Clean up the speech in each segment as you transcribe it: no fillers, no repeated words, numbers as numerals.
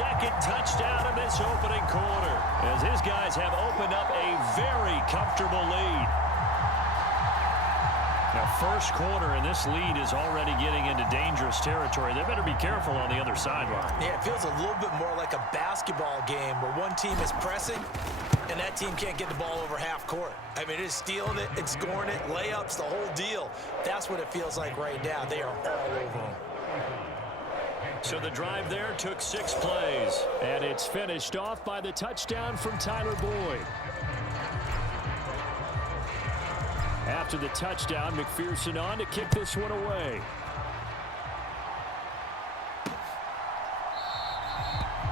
second touchdown of this opening quarter, as his guys have opened up a very comfortable lead. Now, first quarter, and this lead is already getting into dangerous territory. They better be careful on the other sideline. Yeah, it feels a little bit more like a basketball game where one team is pressing and that team can't get the ball over half court. I mean, it's stealing it, it's scoring it, layups, the whole deal. That's what it feels like right now. They are all over them. So the drive there took 6 plays, and it's finished off by the touchdown from Tyler Boyd. After the touchdown, McPherson on to kick this one away.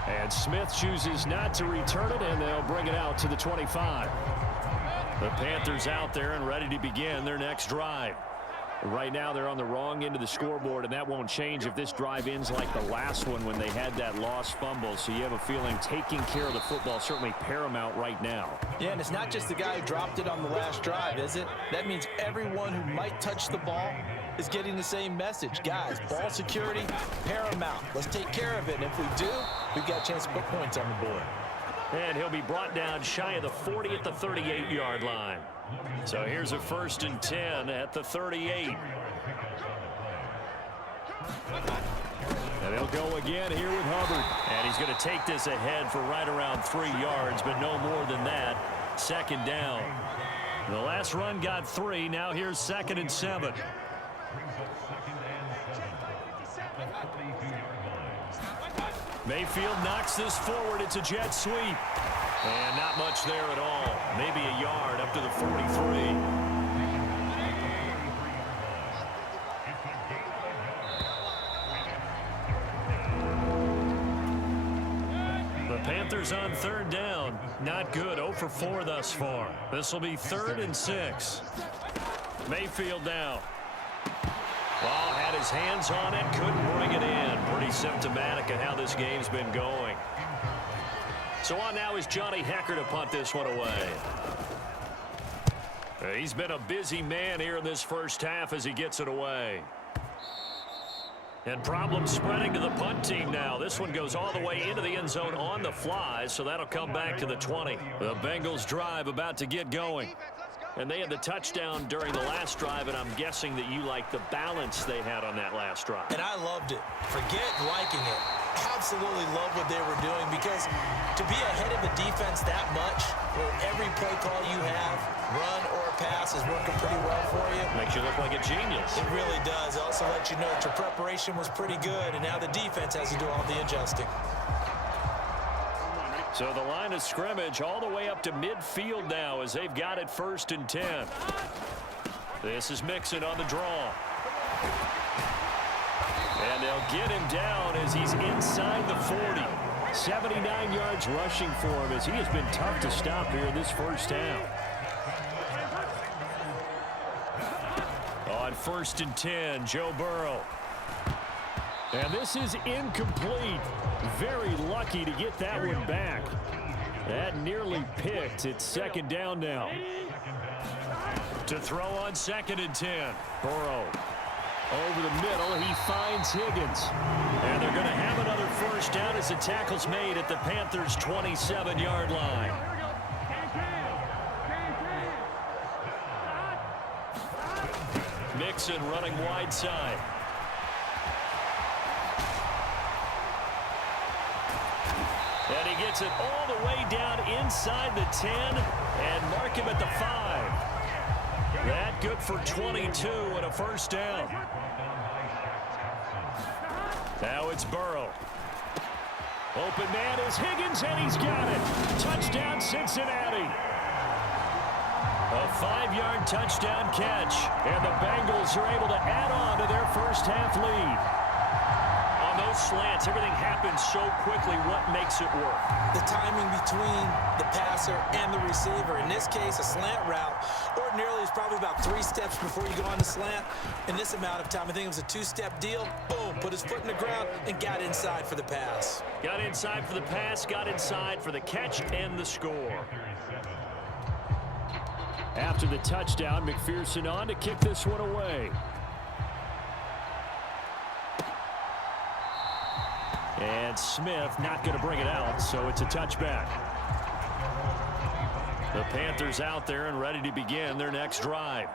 And Smith chooses not to return it, and they'll bring it out to the 25. The Panthers out there and ready to begin their next drive. Right now, they're on the wrong end of the scoreboard, and that won't change if this drive ends like the last one when they had that lost fumble. So you have a feeling taking care of the football is certainly paramount right now. Yeah, and it's not just the guy who dropped it on the last drive, is it? That means everyone who might touch the ball is getting the same message. Guys, ball security, paramount. Let's take care of it, and if we do, we've got a chance to put points on the board. And he'll be brought down shy of the 40 at the 38-yard line. So here's a 1st and 10 at the 38. And he'll go again here with Hubbard. And he's going to take this ahead for right around 3 yards, but no more than that. 2nd down. The last run got 3. Now here's 2nd and 7. Mayfield knocks this forward. It's a jet sweep. And not much there at all. Maybe a yard up to the 43. The Panthers on 3rd down. Not good. 0 for 4 thus far. This will be 3rd and 6. Mayfield down. Ball had his hands on it, couldn't bring it in. Pretty symptomatic of how this game's been going. So on now is Johnny Hecker to punt this one away. He's been a busy man here in this first half as he gets it away. And problems spreading to the punt team now. This one goes all the way into the end zone on the fly, so that'll come back to the 20. The Bengals drive about to get going. And they had the touchdown during the last drive, and I'm guessing that you like the balance they had on that last drive. And I loved it. Forget liking it. Absolutely love what they were doing, because to be ahead of a defense that much, where every play call you have, run or pass, is working pretty well for you. Makes you look like a genius. It really does. It also lets you know that your preparation was pretty good, and now the defense has to do all the adjusting. So the line of scrimmage all the way up to midfield now as they've got it 1st and 10. This is Mixon on the draw. And they'll get him down as he's inside the 40. 79 yards rushing for him as he has been tough to stop here in this first half. On 1st and 10, Joe Burrow. And this is incomplete. Very lucky to get that one back. That nearly picked. It's 2nd down now. To throw on 2nd and 10. Burrow. Over the middle, he finds Higgins. And they're going to have another 1st down as the tackle's made at the Panthers' 27-yard line. Mixon running wide side. And he gets it all the way down inside the 10 and mark him at the 5. That good for 22 and a 1st down. Now it's Burrow. Open man is Higgins, and he's got it. Touchdown, Cincinnati. A 5-yard touchdown catch, and the Bengals are able to add on to their first half lead. Those slants, everything happens so quickly. What makes it work? The timing between the passer and the receiver. In this case, a slant route ordinarily is probably about 3 steps before you go on the slant. In this amount of time, I think it was a 2-step deal. Boom, put his foot in the ground and got inside for the pass. Got inside for the pass, got inside for the catch and the score. After the touchdown, McPherson on to kick this one away. And Smith not going to bring it out, so it's a touchback. The Panthers out there and ready to begin their next drive.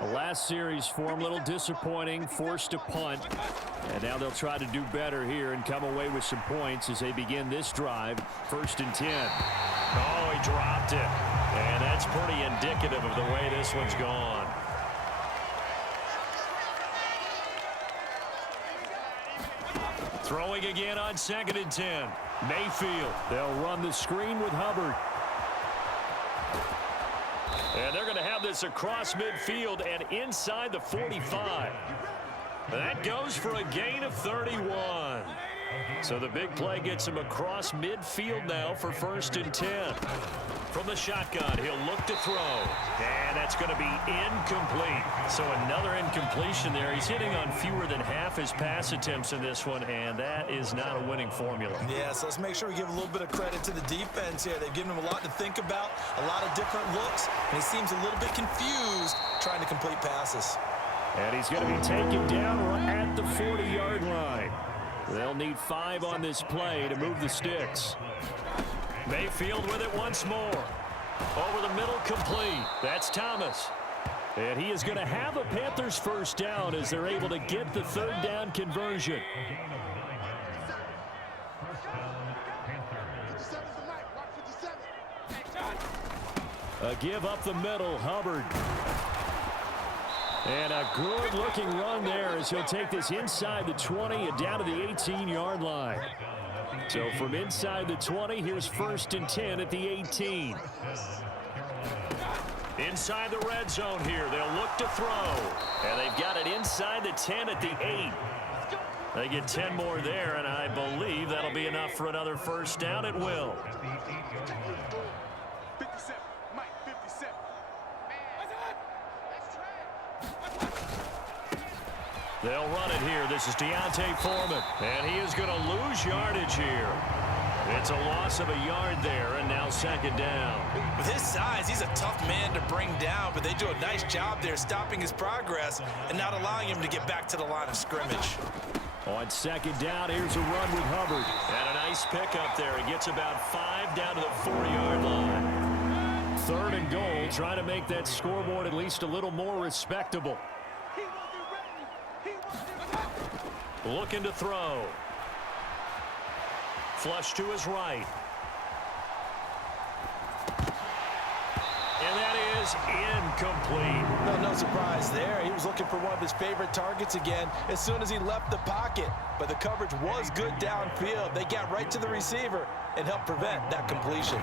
The last series for them, a little disappointing, forced to punt. And now they'll try to do better here and come away with some points as they begin this drive. 1st and 10. Oh, he dropped it. And that's pretty indicative of the way this one's gone. Throwing again on 2nd and 10. Mayfield. They'll run the screen with Hubbard. And they're going to have this across midfield and inside the 45. That goes for a gain of 31. So the big play gets him across midfield now for 1st and 10. From the shotgun, he'll look to throw. And that's going to be incomplete. So another incompletion there. He's hitting on fewer than half his pass attempts in this one, and that is not a winning formula. Yeah, so let's make sure we give a little bit of credit to the defense here. They've given him a lot to think about, a lot of different looks, and he seems a little bit confused trying to complete passes. And he's going to be taken down at the 40-yard line. They'll need 5 on this play to move the sticks. Mayfield with it once more. Over the middle, complete. That's Thomas. And he is going to have a Panthers first down as they're able to get the 3rd down conversion. A give up the middle, Hubbard. And a good-looking run there as he'll take this inside the 20 and down to the 18-yard line. So from inside the 20, here's 1st and 10 at the 18. Inside the red zone here, they'll look to throw. And they've got it inside the 10 at the 8. They get 10 more there, and I believe that'll be enough for another first down. It will. They'll run it here. This is Deontay Foreman, and he is going to lose yardage here. It's a loss of a yard there, and now 2nd down. With his size, he's a tough man to bring down, but they do a nice job there stopping his progress and not allowing him to get back to the line of scrimmage. On 2nd down, here's a run with Hubbard. And a nice pickup there. He gets about 5 down to the 4-yard line. 3rd and goal, trying to make that scoreboard at least a little more respectable. Looking to throw. Flush to his right. And that is incomplete. No surprise there. He was looking for one of his favorite targets again as soon as he left the pocket. But the coverage was good downfield. They got right to the receiver and helped prevent that completion.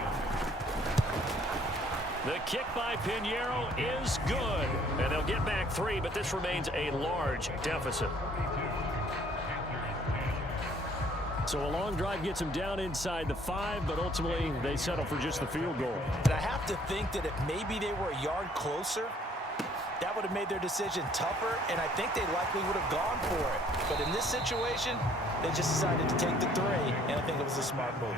The kick by Pinheiro is good. And they'll get back 3, but this remains a large deficit. So a long drive gets him down inside the 5, but ultimately they settle for just the field goal. And I have to think that if maybe they were a yard closer, that would have made their decision tougher, and I think they likely would have gone for it. But in this situation, they just decided to take the 3, and I think it was a smart move.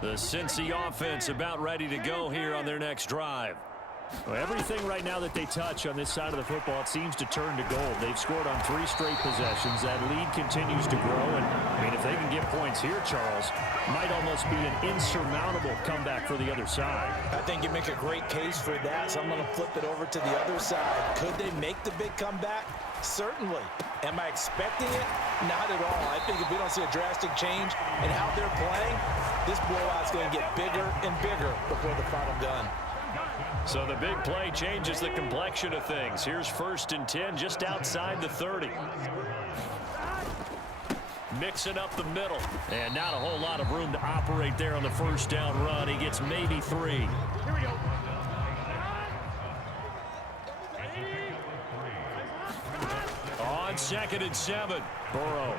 The Cincy offense about ready to go here on their next drive. Well, everything right now that they touch on this side of the football, it seems to turn to gold. They've scored on 3 straight possessions. That lead continues to grow. And, I mean, if they can get points here, Charles, might almost be an insurmountable comeback for the other side. I think you make a great case for that, so I'm going to flip it over to the other side. Could they make the big comeback? Certainly. Am I expecting it? Not at all. I think if we don't see a drastic change in how they're playing, this blowout's going to get bigger and bigger before the final gun. So the big play changes the complexion of things. Here's 1st and 10 just outside the 30. Mixing up the middle. And not a whole lot of room to operate there on the first down run. He gets maybe 3. Here we go. On 2nd and 7. Burrow.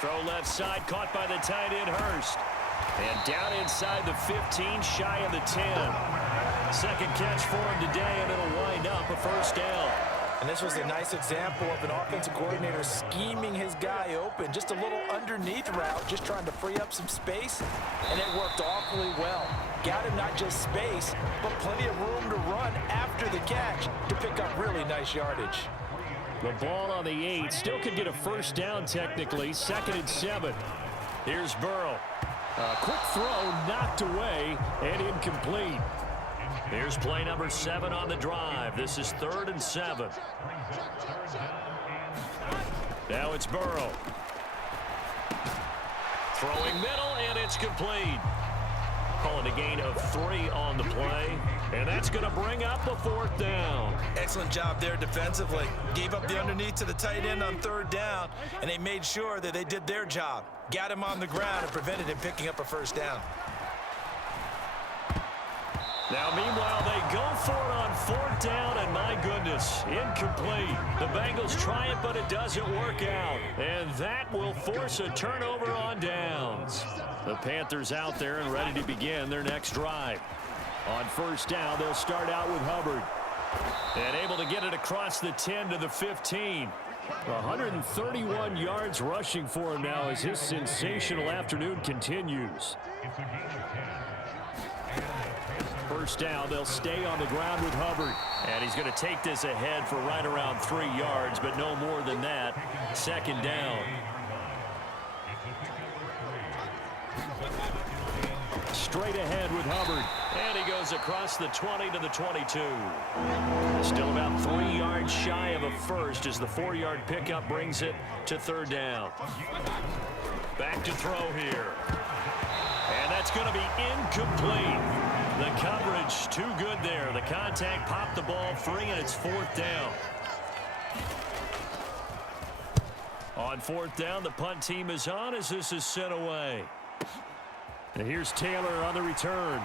Throw left side, caught by the tight end Hurst. And down inside the 15, shy of the 10. Second catch for him today, and it'll wind up a first down. And this was a nice example of an offensive coordinator scheming his guy open. Just a little underneath route, just trying to free up some space, and it worked awfully well. Got him not just space, but plenty of room to run after the catch to pick up really nice yardage. The ball on the 8. Still could get a first down technically. 2nd and 7. Here's Burrow. A quick throw knocked away and incomplete. Here's play number 7 on the drive. This is 3rd and 7. Now it's Burrow. Throwing middle, and it's complete. Calling a gain of 3 on the play. And that's going to bring up a 4th down. Excellent job there defensively. Gave up the underneath to the tight end on 3rd down, and they made sure that they did their job. Got him on the ground and prevented him picking up a first down. Now, meanwhile, they go for it on 4th down, and my goodness, incomplete. The Bengals try it, but it doesn't work out. And that will force a turnover on downs. The Panthers out there and ready to begin their next drive. On 1st down, they'll start out with Hubbard. And able to get it across the 10 to the 15. 131 yards rushing for him now as his sensational afternoon continues. 1st down, they'll stay on the ground with Hubbard. And he's going to take this ahead for right around 3 yards, but no more than that. 2nd down. Straight ahead with Hubbard. And he goes across the 20 to the 22. Still about 3 yards shy of a first as the 4-yard pickup brings it to 3rd down. Back to throw here. And that's going to be incomplete. The coverage too good there. The contact popped the ball free, and it's 4th down. On 4th down, the punt team is on as this is sent away. And here's Taylor on the return.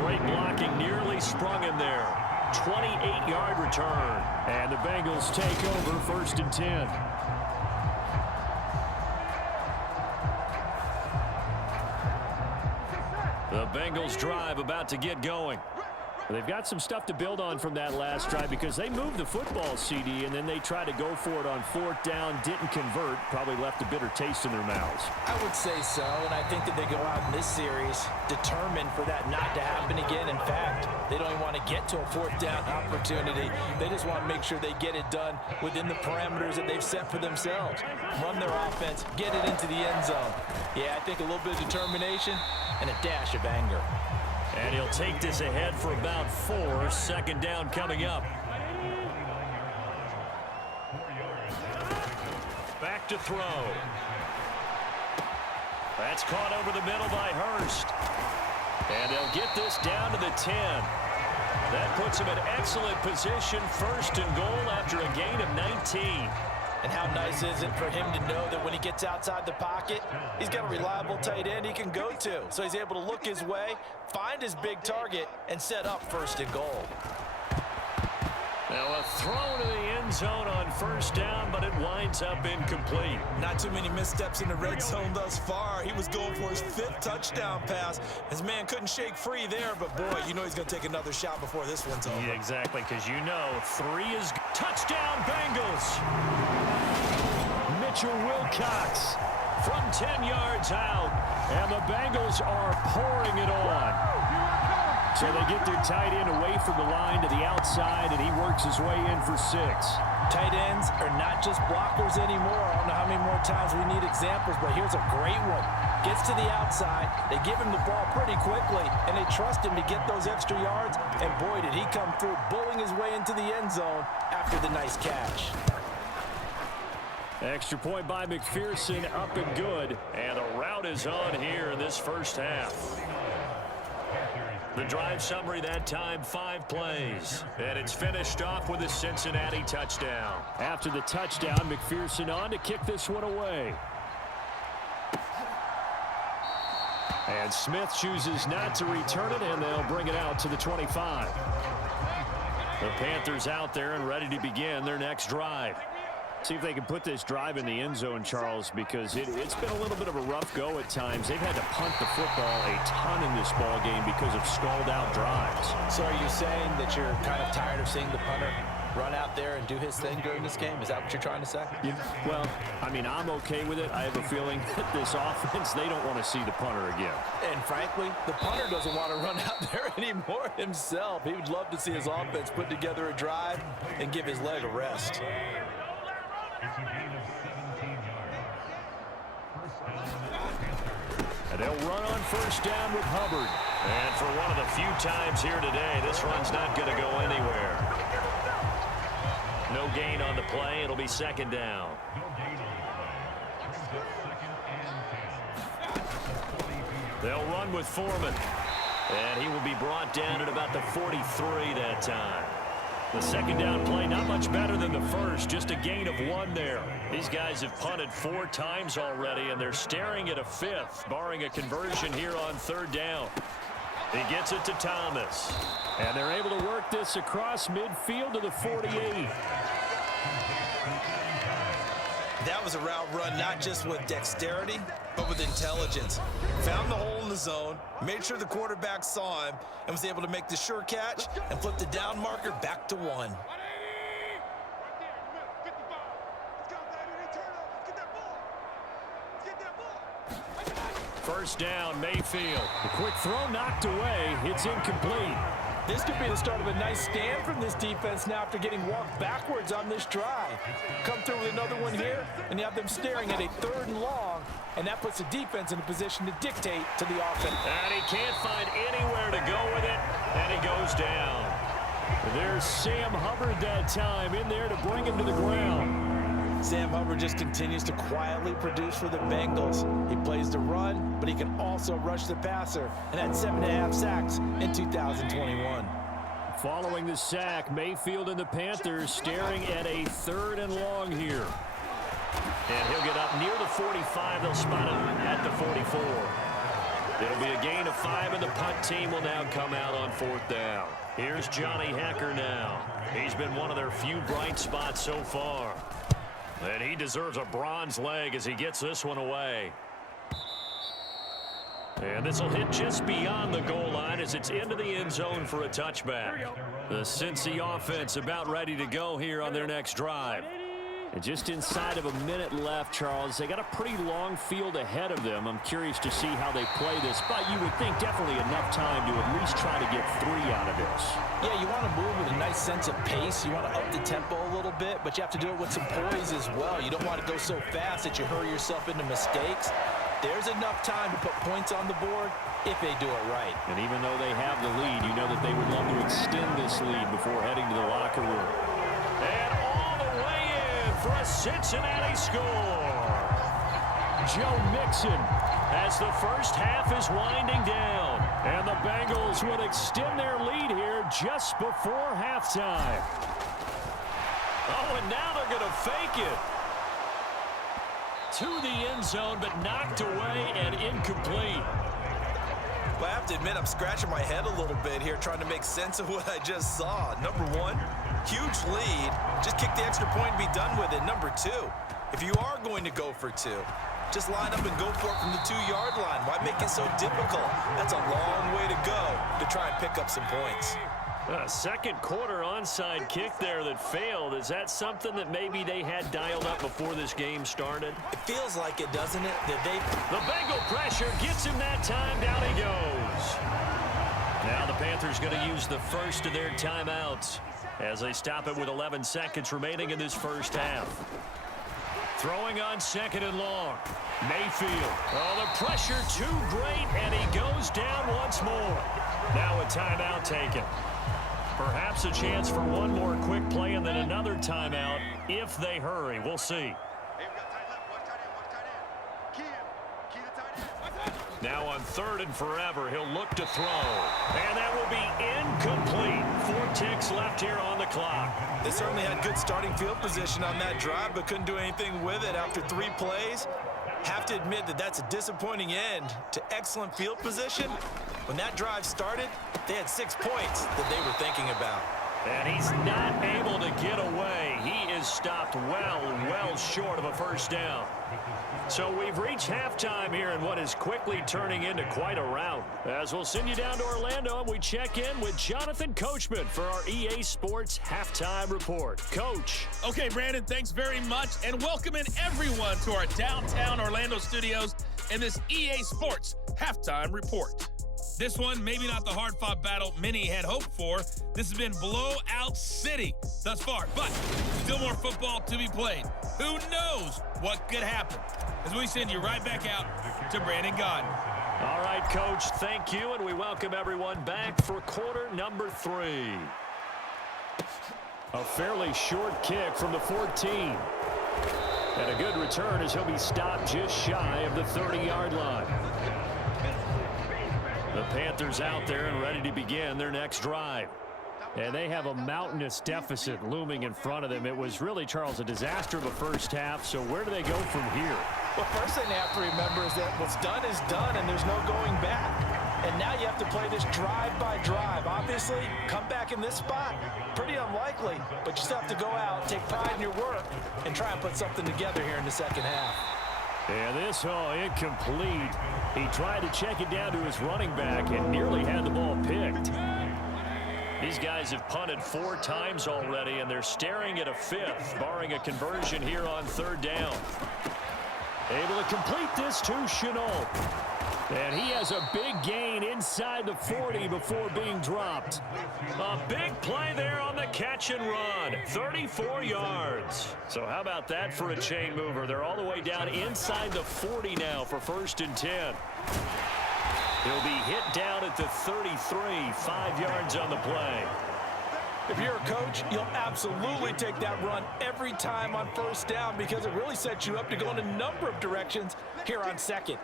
Great blocking, nearly sprung him there. 28-yard return. And the Bengals take over 1st and 10. The Bengals drive about to get going. They've got some stuff to build on from that last drive because they moved the football, CD, and then they tried to go for it on 4th down, didn't convert, probably left a bitter taste in their mouths. I would say so, and I think that they go out in this series determined for that not to happen again. In fact, they don't even want to get to a 4th down opportunity. They just want to make sure they get it done within the parameters that they've set for themselves. Run their offense, get it into the end zone. Yeah, I think a little bit of determination and a dash of anger. And he'll take this ahead for about 4. 2nd down coming up. Back to throw. That's caught over the middle by Hurst. And they'll get this down to the 10. That puts him in excellent position. 1st and goal after a gain of 19. And how nice is it for him to know that when he gets outside the pocket, he's got a reliable tight end he can go to. So he's able to look his way, find his big target, and set up 1st and goal. Now a throw to the end zone on 1st down, but it winds up incomplete. Not too many missteps in the red zone thus far. He was going for his 5th touchdown pass. His man couldn't shake free there, but boy, you know he's going to take another shot before this one's over. Yeah, exactly, because you know 3 is touchdown Bengals. Mitchell Wilcox from 10 yards out, and the Bengals are pouring it on. So they get their tight end away from the line to the outside, and he works his way in for 6. Tight ends are not just blockers anymore. I don't know how many more times we need examples, but here's a great one. Gets to the outside, they give him the ball pretty quickly, and they trust him to get those extra yards, and boy, did he come through, bullying his way into the end zone after the nice catch. Extra point by McPherson, up and good, and a rout is on here in this 1st half. The drive summary that time, 5 plays. And it's finished off with a Cincinnati touchdown. After the touchdown, McPherson on to kick this one away. And Smith chooses not to return it, and they'll bring it out to the 25. The Panthers out there and ready to begin their next drive. See if they can put this drive in the end zone, Charles, because it's been a little bit of a rough go at times. They've had to punt the football a ton in this ball game because of stalled out drives. So are you saying that you're kind of tired of seeing the punter run out there and do his thing during this game? Is that what you're trying to say? Yeah, well, I mean, I'm okay with it. I have a feeling that this offense, they don't want to see the punter again. And frankly, the punter doesn't want to run out there anymore himself. He would love to see his offense put together a drive and give his leg a rest. And they'll run on first down with Hubbard. And for one of the few times here today, this run's not going to go anywhere. No gain on the play. It'll be second down. They'll run with Foreman. And he will be brought down at about the 43 that time. The second down play, not much better than the first, just a gain of 1 there. These guys have punted 4 times already, and they're staring at a 5th, barring a conversion here on third down. He gets it to Thomas. And they're able to work this across midfield to the 48. That was a route run not just with dexterity, but with intelligence. Found the hole in the zone, made sure the quarterback saw him, and was able to make the sure catch and flip the down marker back to 1. First down, Mayfield. The quick throw knocked away. It's incomplete. This could be the start of a nice stand from this defense now after getting walked backwards on this drive. Come through with another one here, and you have them staring at a 3rd and long, and that puts the defense in a position to dictate to the offense. And he can't find anywhere to go with it, and he goes down. There's Sam Hubbard that time in there to bring him to the ground. Sam Hubbard just continues to quietly produce for the Bengals. He plays the run, but he can also rush the passer, and had 7.5 sacks in 2021. Following the sack, Mayfield and the Panthers staring at a 3rd and long here. And he'll get up near the 45. They'll spot him at the 44. It'll be a gain of 5, and the punt team will now come out on 4th down. Here's Johnny Hecker now. He's been one of their few bright spots so far. And he deserves a bronze leg as he gets this one away. And this will hit just beyond the goal line as it's into the end zone for a touchback. The Cincy offense about ready to go here on their next drive. And just inside of a minute left, Charles. They got a pretty long field ahead of them. I'm curious to see how they play this, but you would think definitely enough time to at least try to get 3 out of this. Yeah, you want to move with a nice sense of pace. You want to up the tempo a little bit, but you have to do it with some poise as well. You don't want to go so fast that you hurry yourself into mistakes. There's enough time to put points on the board if they do it right. And even though they have the lead, you know that they would love to extend this lead before heading to the locker room. And all the way in for a Cincinnati score. Joe Mixon as the first half is winding down. And the Bengals would extend their lead here just before halftime. Oh, and now they're going to fake it. To the end zone, but knocked away and incomplete. Well, I have to admit, I'm scratching my head a little bit here trying to make sense of what I just saw. Number 1, huge lead. Just kick the extra point and be done with it. Number 2, if you are going to go for 2, just line up and go for it from the 2-yard line. Why make it so difficult? That's a long way to go to try and pick up some points. A second quarter onside kick there that failed. Is that something that maybe they had dialed up before this game started? It feels like it, doesn't it? The Bengal pressure gets him that time. Down he goes. Now the Panthers going to use the first of their timeouts as they stop it with 11 seconds remaining in this first half. Throwing on 2nd and long. Mayfield. Oh, the pressure too great, and he goes down once more. Now a timeout taken. Perhaps a chance for one more quick play and then another timeout if they hurry. We'll see. Now on 3rd and forever, he'll look to throw. And that will be incomplete. 4 ticks left here on the clock. They certainly had good starting field position on that drive, but couldn't do anything with it after 3 plays. Have to admit that that's a disappointing end to excellent field position. When that drive started, they had 6 points that they were thinking about. And he's not able to get away. He is stopped well short of a first down. So we've reached halftime here in what is quickly turning into quite a rout. As we'll send you down to Orlando, and we check in with Jonathan Coachman for our EA Sports Halftime Report. Coach. Okay, Brandon, thanks very much, and welcoming everyone to our downtown Orlando studios and this EA Sports Halftime Report. This one, maybe not the hard-fought battle many had hoped for. This has been blowout city thus far, but still more football to be played. Who knows what could happen? As we send you right back out to Brandon Gaudin. All right, Coach, thank you, and we welcome everyone back for quarter number 3. A fairly short kick from the 14. And a good return as he'll be stopped just shy of the 30-yard line. The Panthers out there and ready to begin their next drive. And they have a mountainous deficit looming in front of them. It was really, Charles, a disaster of a first half. So where do they go from here? Well, first thing they have to remember is that what's done is done, and there's no going back. And now you have to play this drive by drive. Obviously, come back in this spot, pretty unlikely. But you still have to go out, take pride in your work, and try and put something together here in the second half. And this, incomplete. He tried to check it down to his running back and nearly had the ball picked. These guys have punted 4 times already, and they're staring at a 5th, barring a conversion here on 3rd down. Able to complete this to Chenault. And he has a big gain inside the 40 before being dropped. A big play there on the catch and run. 34 yards. So how about that for a chain mover? They're all the way down inside the 40 now for 1st and 10. He'll be hit down at the 33, 5 yards on the play. If you're a coach, you'll absolutely take that run every time on 1st down because it really sets you up to go in a number of directions here on 2nd.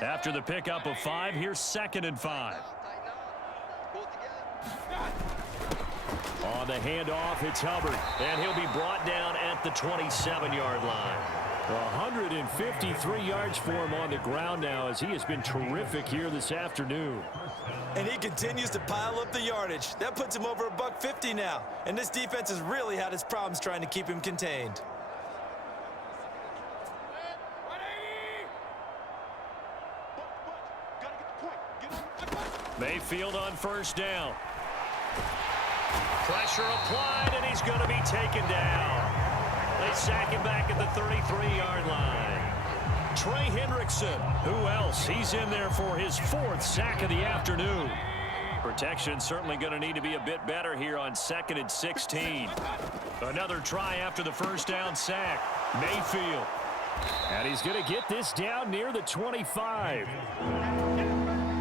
After the pickup of 5, here's 2nd and 5. On the handoff, it's Hubbard. And he'll be brought down at the 27-yard line. 153 yards for him on the ground now as he has been terrific here this afternoon. And he continues to pile up the yardage. That puts him over $150 now. And this defense has really had its problems trying to keep him contained. Mayfield on 1st down. Pressure applied, and he's going to be taken down. They sack him back at the 33-yard line. Trey Hendrickson, who else? He's in there for his 4th sack of the afternoon. Protection certainly going to need to be a bit better here on 2nd and 16. Another try after the 1st down sack. Mayfield. And he's going to get this down near the 25.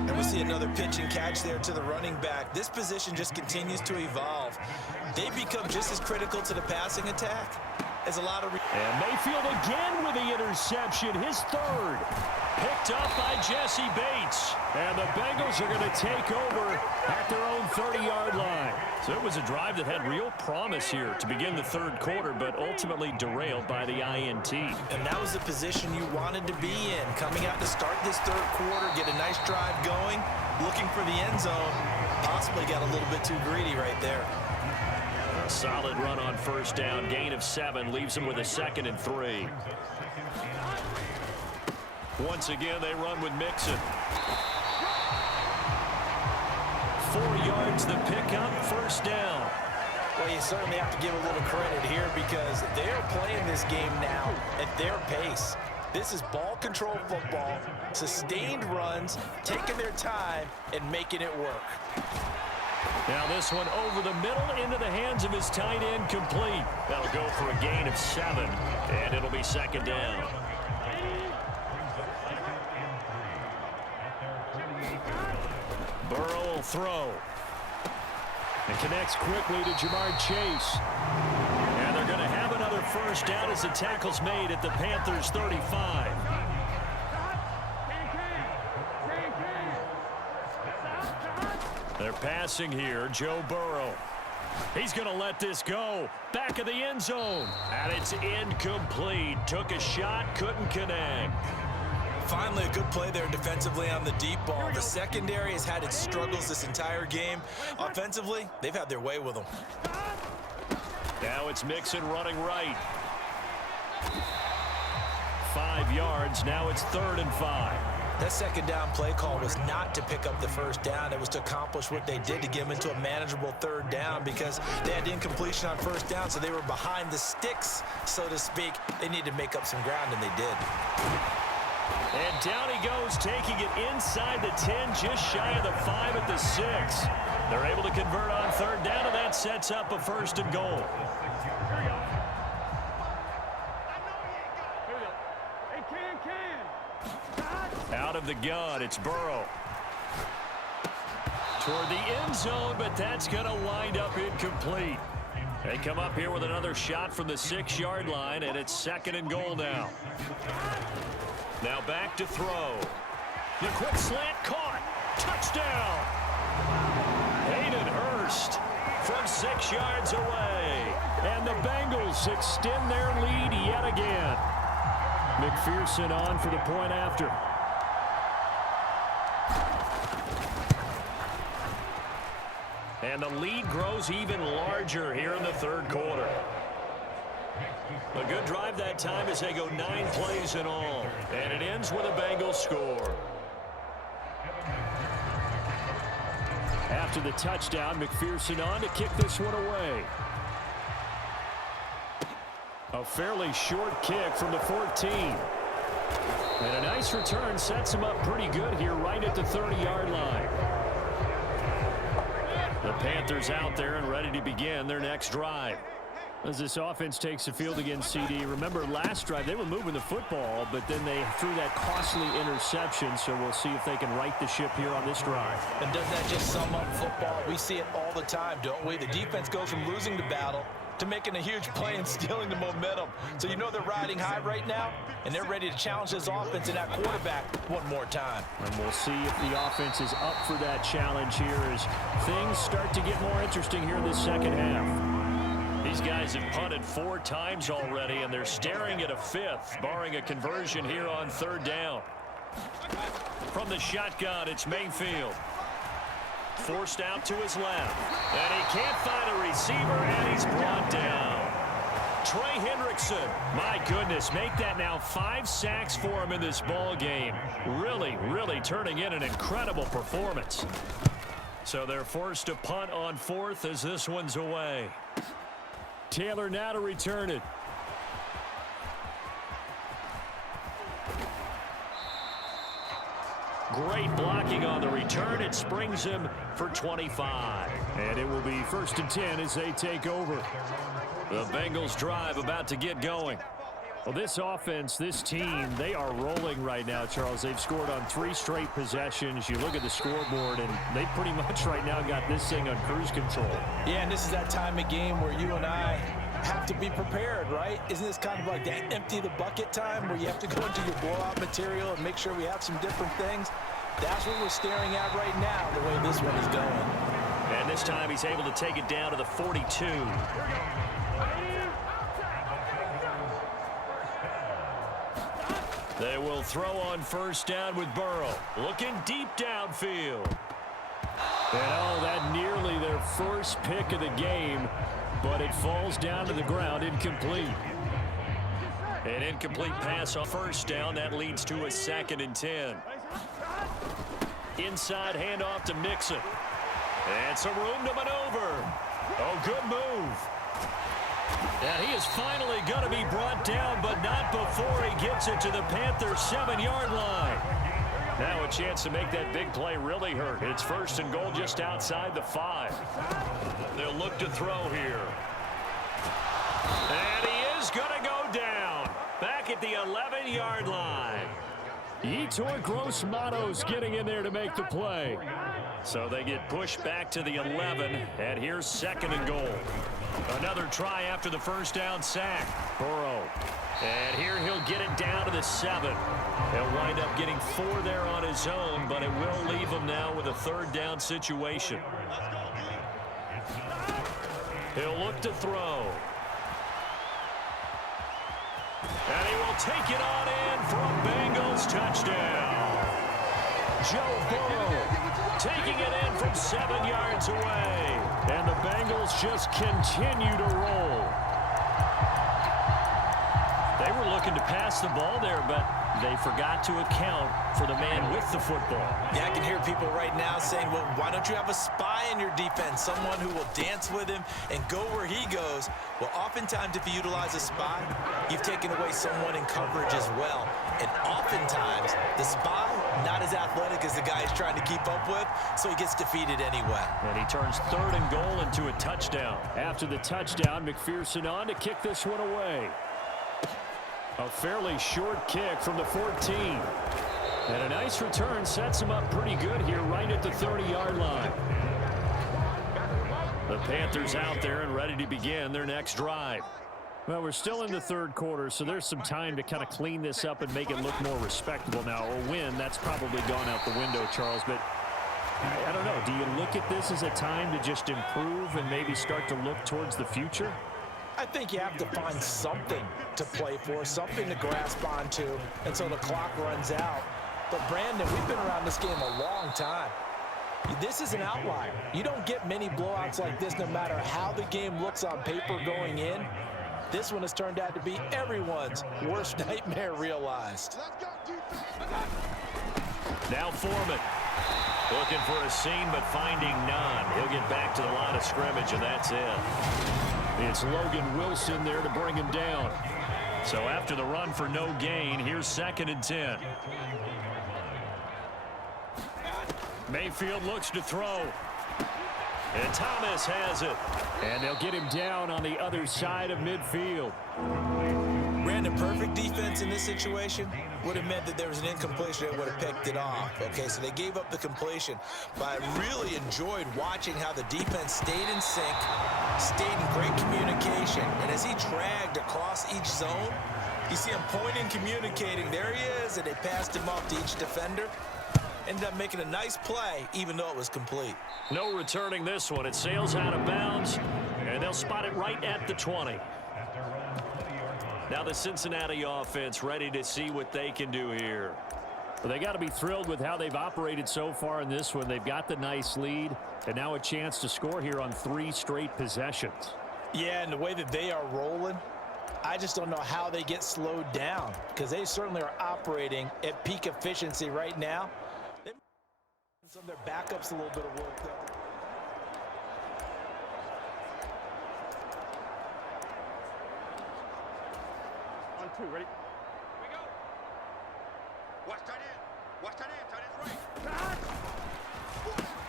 And we see another pitch and catch there to the running back. This position just continues to evolve. They become just as critical to the passing attack as a lot of... And Mayfield again with the interception, his 3rd. Picked up by Jesse Bates. And the Bengals are going to take over at their own 30-yard line. So it was a drive that had real promise here to begin the 3rd quarter, but ultimately derailed by the INT. And that was the position you wanted to be in. Coming out to start this 3rd quarter, get a nice drive going, looking for the end zone. Possibly got a little bit too greedy right there. A solid run on 1st down. Gain of 7 leaves him with a 2nd and 3. Once again, they run with Mixon. 4 yards the pickup, 1st down. Well, you certainly have to give a little credit here because they're playing this game now at their pace. This is ball control football, sustained runs, taking their time and making it work. Now this one over the middle into the hands of his tight end, complete. That'll go for a gain of 7, and it'll be 2nd down. Burrow will throw. It connects quickly to Jamar Chase. And they're going to have another 1st down as the tackle's made at the Panthers' 35. They're passing here, Joe Burrow. He's going to let this go. Back of the end zone. And it's incomplete. Took a shot, couldn't connect. Finally, a good play there defensively on the deep ball. The secondary has had its struggles this entire game. Offensively, they've had their way with them. Now it's Mixon running right. 5 yards. Now it's 3rd and 5. That second down play call was not to pick up the first down. It was to accomplish what they did, to get them into a manageable 3rd down, because they had incompletion on first down, so they were behind the sticks, so to speak. They needed to make up some ground, and they did. And down he goes, taking it inside the 10, just shy of the 5 at the 6. They're able to convert on 3rd down, and that sets up a 1st and goal. Out of the gun, it's Burrow. Toward the end zone, but that's going to wind up incomplete. They come up here with another shot from the 6-yard line, and it's 2nd and goal now. Now back to throw. The quick slant caught. Touchdown. Hayden Hurst from 6 yards away. And the Bengals extend their lead yet again. McPherson on for the point after. And the lead grows even larger here in the 3rd quarter. A good drive that time as they go 9 plays in all. And it ends with a Bengals score. After the touchdown, McPherson on to kick this one away. A fairly short kick from the 14. And a nice return sets him up pretty good here right at the 30-yard line. The Panthers out there and ready to begin their next drive. As this offense takes the field against CD, remember last drive they were moving the football, but then they threw that costly interception, so we'll see if they can right the ship here on this drive. And doesn't that just sum up football? We see it all the time, don't we? The defense goes from losing the battle to making a huge play and stealing the momentum. So you know they're riding high right now, and they're ready to challenge this offense and that quarterback one more time. And we'll see if the offense is up for that challenge here as things start to get more interesting here in the second half. These guys have punted 4 times already, and they're staring at a 5th, barring a conversion here on 3rd down. From the shotgun, it's Mayfield. Forced out to his left. And he can't find a receiver, and he's brought down. Trey Hendrickson, my goodness, make that now 5 sacks for him in this ball game. Really, really turning in an incredible performance. So they're forced to punt on 4th as this one's away. Taylor now to return it. Great blocking on the return. It springs him for 25. And it will be 1st and 10 as they take over. The Bengals drive about to get going. Well, this offense, this team, they are rolling right now, Charles. They've scored on 3 straight possessions. You look at the scoreboard, and they pretty much right now got this thing on cruise control. Yeah, and this is that time of game where you and I have to be prepared, right? Isn't this kind of like that empty the bucket time where you have to go into your blowout material and make sure we have some different things? That's what we're staring at right now, the way this one is going. And this time he's able to take it down to the 42. They will throw on 1st down with Burrow. Looking deep downfield. And oh, that nearly their first pick of the game, but it falls down to the ground, incomplete. An incomplete pass on 1st down. That leads to a 2nd and 10. Inside handoff to Mixon. And some room to maneuver. Oh, good move. And he is finally going to be brought down, but not before he gets it to the Panthers' 7-yard line. Now a chance to make that big play really hurt. It's 1st and goal just outside the 5. They'll look to throw here. And he is going to go down. Back at the 11-yard line. Yetur Gross-Matos getting in there to make the play. So they get pushed back to the 11, and here's 2nd and goal. Another try after the 1st down sack. Burrow. And here he'll get it down to the 7. He'll wind up getting 4 there on his own, but it will leave him now with a 3rd down situation. He'll look to throw. And he will take it on in for a Bengals touchdown. Joe Burrow taking it in from 7 yards away. And the Bengals just continue to roll. They were looking to pass the ball there, but they forgot to account for the man with the football. Yeah, I can hear people right now saying, well, why don't you have a spy in your defense, someone who will dance with him and go where he goes? Well, oftentimes if you utilize a spy, you've taken away someone in coverage as well. And oftentimes, the spy, not as athletic as the guy he's trying to keep up with, so he gets defeated anyway. And he turns 3rd and goal into a touchdown. After the touchdown, McPherson on to kick this one away. A fairly short kick from the 14. And a nice return sets him up pretty good here right at the 30-yard line. The Panthers out there and ready to begin their next drive. Well, we're still in the 3rd quarter, so there's some time to kind of clean this up and make it look more respectable now. A win, that's probably gone out the window, Charles. But I don't know. Do you look at this as a time to just improve and maybe start to look towards the future? I think you have to find something to play for, something to grasp onto until the clock runs out. But, Brandon, we've been around this game a long time. This is an outlier. You don't get many blowouts like this no matter how the game looks on paper going in. This one has turned out to be everyone's worst nightmare realized. Now Foreman looking for a seam but finding none. He'll get back to the line of scrimmage, and that's it. It's Logan Wilson there to bring him down. So after the run for no gain, here's 2nd and 10. Mayfield looks to throw. And Thomas has it. And they'll get him down on the other side of midfield. Brandon, perfect defense in this situation would have meant that there was an incompletion that would have picked it off. Okay, so they gave up the completion. But I really enjoyed watching how the defense stayed in sync, stayed in great communication. And as he dragged across each zone, you see him pointing, communicating. There he is, and they passed him off to each defender. Ended up making a nice play, even though it was complete. No returning this one. It sails out of bounds, and they'll spot it right at the 20. Now the Cincinnati offense ready to see what they can do here. Well, they got to be thrilled with how they've operated so far in this one. They've got the nice lead, and now a chance to score here on 3 straight possessions. Yeah, and the way that they are rolling, I just don't know how they get slowed down, because they certainly are operating at peak efficiency right now. Some of their backups a little bit of work, though. On 2, ready? Here we go. Watch tight end. Watch tight end. Tight end's right.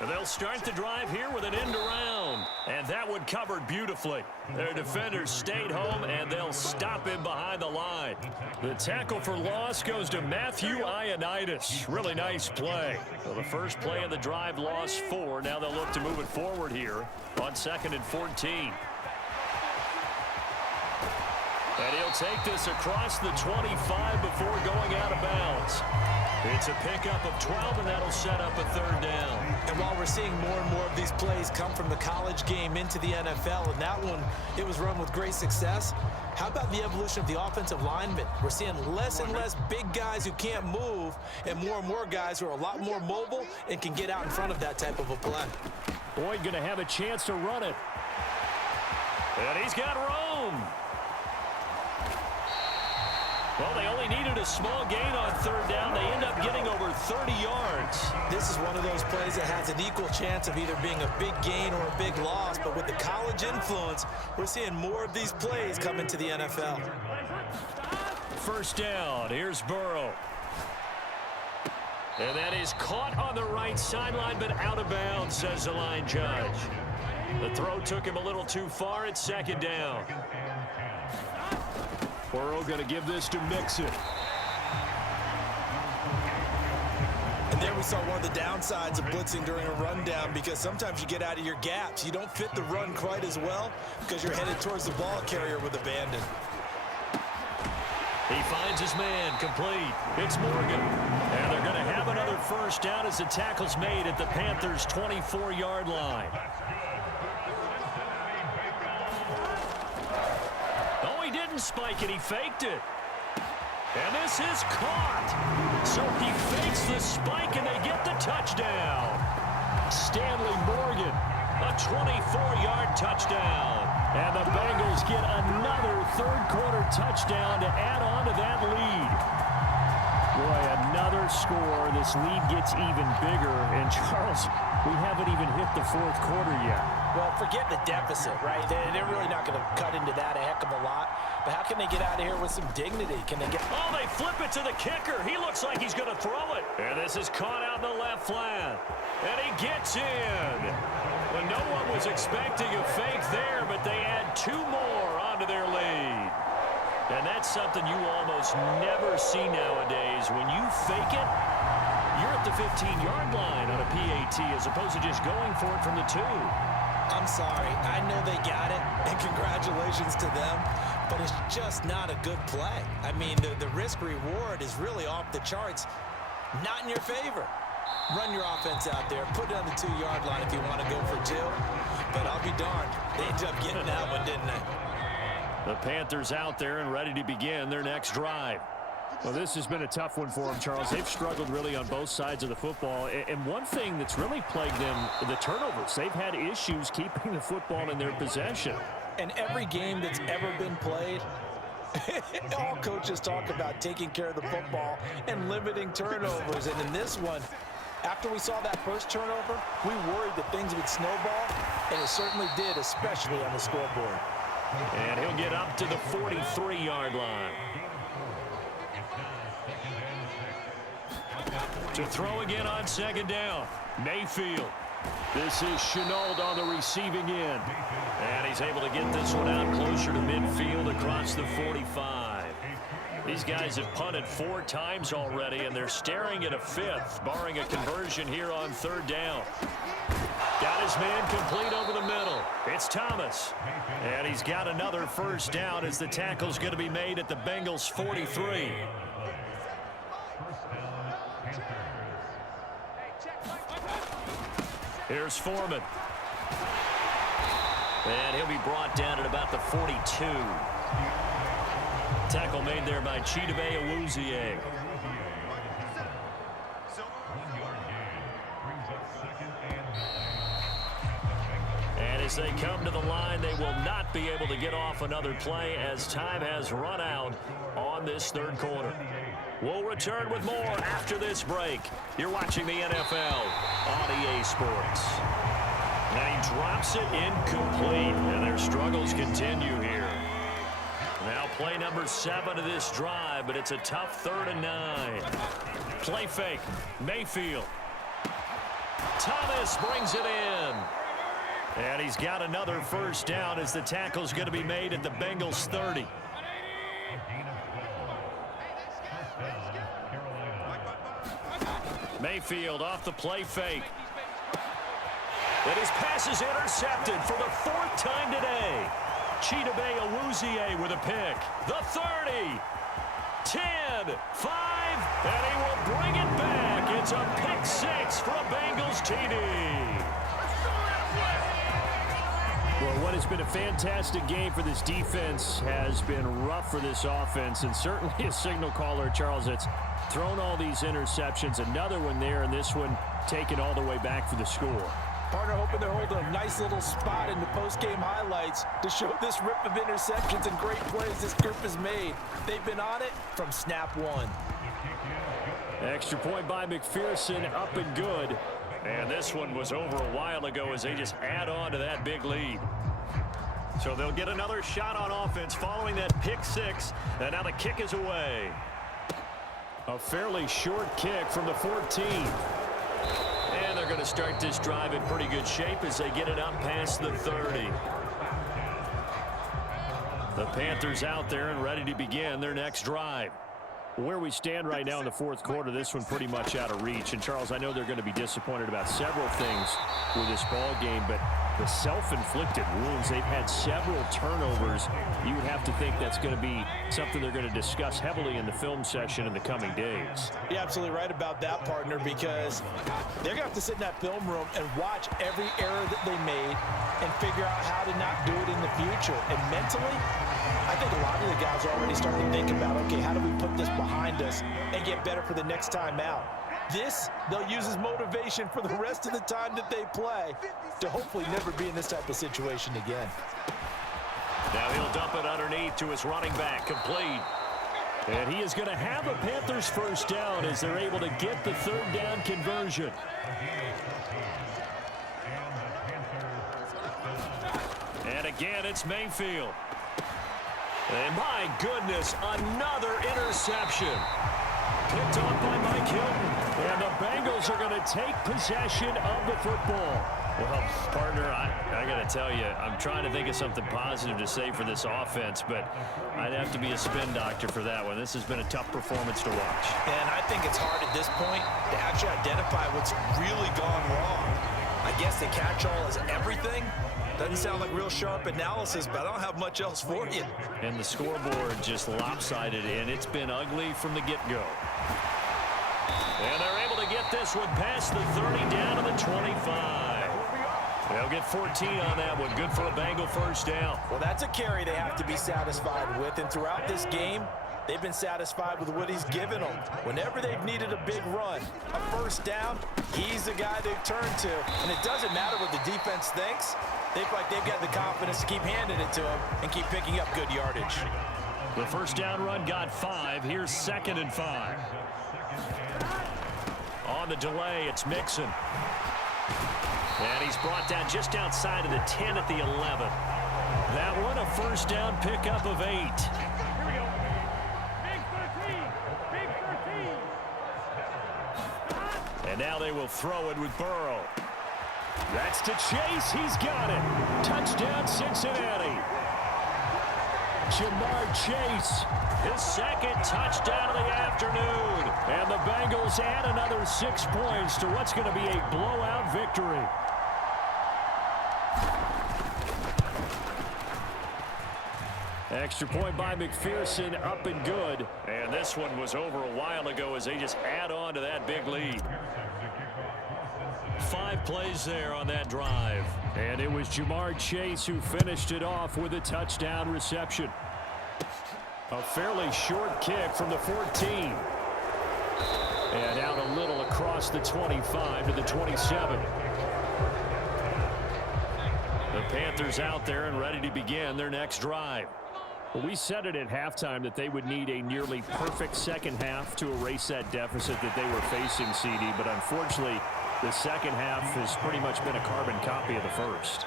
And they'll start the drive here with an end around. And that one covered beautifully. Their defenders stayed home, and they'll stop him behind the line. The tackle for loss goes to Matthew Ioannidis. Really nice play. So the first play of the drive lost 4. Now they'll look to move it forward here on 2nd and 14. And he'll take this across the 25 before going out of bounds. It's a pickup of 12, and that'll set up a 3rd down. And while we're seeing more and more of these plays come from the college game into the NFL, and that one, it was run with great success, how about the evolution of the offensive linemen? We're seeing less and less big guys who can't move and more guys who are a lot more mobile and can get out in front of that type of a play. Boyd going to have a chance to run it. And he's got room. Well, they only needed a small gain on 3rd down. They end up getting over 30 yards. This is one of those plays that has an equal chance of either being a big gain or a big loss. But with the college influence, we're seeing more of these plays come into the NFL. 1st down. Here's Burrow. And that is caught on the right sideline, but out of bounds, says the line judge. The throw took him a little too far. It's 2nd down. Burrow going to give this to Mixon. And there we saw one of the downsides of blitzing during a rundown, because sometimes you get out of your gaps. You don't fit the run quite as well because you're headed towards the ball carrier with abandon. He finds his man, complete. It's Morgan. And they're going to have another 1st down as the tackle's made at the Panthers' 24-yard line. Oh, he didn't spike it. He faked it. And this is caught. So he fakes the spike, and they get the touchdown. Stanley Morgan, a 24-yard touchdown. And the Bengals get another third-quarter touchdown to add on to that lead. Boy, another score. This lead gets even bigger. And, Charles, we haven't even hit the fourth quarter yet. Well, forget the deficit, right? They're really not going to cut into that a heck of a lot. But how can they get out of here with some dignity? Can they get... Oh, they flip it to the kicker. He looks like he's going to throw it. And this is caught out in the left flat. And he gets in. Well, no one was expecting a fake there, but they add two more onto their lead. And that's something you almost never see nowadays. When you fake it, you're at the 15-yard line on a PAT as opposed to just going for it from the 2. I'm sorry. I know they got it, and congratulations to them, but it's just not a good play. I mean, the risk-reward is really off the charts, not in your favor. Run your offense out there. Put it on the 2-yard line if you want to go for 2. But I'll be darned. They ended up getting that one, didn't they? The Panthers out there and ready to begin their next drive. Well, this has been a tough one for them, Charles. They've struggled really on both sides of the football. And one thing that's really plagued them, the turnovers. They've had issues keeping the football in their possession. And every game that's ever been played, all coaches talk about taking care of the football and limiting turnovers. And in this one, after we saw that first turnover, we worried that things would snowball, and it certainly did, especially on the scoreboard. And he'll get up to the 43-yard line. To throw again on second down. Mayfield. This is Chenault on the receiving end. And he's able to get this one out closer to midfield across the 45. These guys have punted 4 times already, and they're staring at a 5th, barring a conversion here on third down. Got his man complete over the middle. It's Thomas. And he's got another first down as the tackle's going to be made at the Bengals 43. Here's Foreman. And he'll be brought down at about the 42. Tackle made there by Chidobe Awuzie. And as they come to the line, they will not be able to get off another play as time has run out on this third quarter. We'll return with more after this break. You're watching the NFL on EA Sports. And he drops it incomplete, and their struggles continue here. Now play number 7 of this drive, but it's a tough 3rd and 9. Play fake. Mayfield. Thomas brings it in. And he's got another first down as the tackle's going to be made at the Bengals 30. Mayfield off the play fake. And his pass is intercepted for the 4th time today. Chidobe Awuzie with a pick. The 30, 10, 5, and he will bring it back. It's a pick 6 for a Bengals TD. Well, what has been a fantastic game for this defense has been rough for this offense, and certainly a signal caller, Charles, that's thrown all these interceptions. Another one there, and this one taken all the way back for the score. Partner hoping they're holding a nice little spot in the post-game highlights to show this rip of interceptions and great plays this group has made. They've been on it from snap 1. Extra point by McPherson, up and good. And this one was over a while ago as they just add on to that big lead. So they'll get another shot on offense following that pick 6. And now the kick is away. A fairly short kick from the 14. And they're going to start this drive in pretty good shape as they get it up past the 30. The Panthers out there and ready to begin their next drive. Where we stand right now in the fourth quarter, this one pretty much out of reach. And, Charles, I know they're going to be disappointed about several things with this ball game, but the self-inflicted wounds, they've had several turnovers. You would have to think that's going to be something they're going to discuss heavily in the film session in the coming days. You're absolutely right about that, partner, because they're going to have to sit in that film room and watch every error that they made and figure out how to not do it in the future. And mentally, I think a lot of the guys are already starting to think about, okay, how do we put this behind us and get better for the next time out? This, they'll use as motivation for the rest of the time that they play to hopefully never be in this type of situation again. Now he'll dump it underneath to his running back, complete. And he is going to have a Panthers first down as they're able to get the third down conversion. And again, it's Mayfield. And my goodness, another interception. Picked off by Mike Hilton. And the Bengals are going to take possession of the football. Well, partner, I got to tell you, I'm trying to think of something positive to say for this offense, but I'd have to be a spin doctor for that one. This has been a tough performance to watch. And I think it's hard at this point to actually identify what's really gone wrong. I guess the catch-all is everything. Doesn't sound like real sharp analysis, but I don't have much else for you. And the scoreboard just lopsided, and it's been ugly from the get-go. And they're able to get this one past the 30 down to the 25. They'll get 14 on that one. Good for a Bengal first down. Well, that's a carry they have to be satisfied with, and throughout this game, they've been satisfied with what he's given them. Whenever they've needed a big run, a first down, he's the guy they've turned to. And it doesn't matter what the defense thinks. They feel like they've got the confidence to keep handing it to him and keep picking up good yardage. The first down run got 5. Here's 2nd and 5. On the delay, it's Mixon. And he's brought down just outside of the 10 at the 11. That one, a first down pickup of 8. Here we go. Big 13. And now they will throw it with Burrow. That's to Chase. He's got it. Touchdown, Cincinnati. Jamar Chase. His 2nd touchdown of the afternoon. And the Bengals add another 6 points to what's going to be a blowout victory. Extra point by McPherson, up and good. And this one was over a while ago as they just add on to that big lead. 5 plays there on that drive. And it was Jamar Chase who finished it off with a touchdown reception. A fairly short kick from the 14. And out a little across the 25 to the 27. The Panthers out there and ready to begin their next drive. Well, we said it at halftime that they would need a nearly perfect second half to erase that deficit that they were facing, CD. But unfortunately, the second half has pretty much been a carbon copy of the first.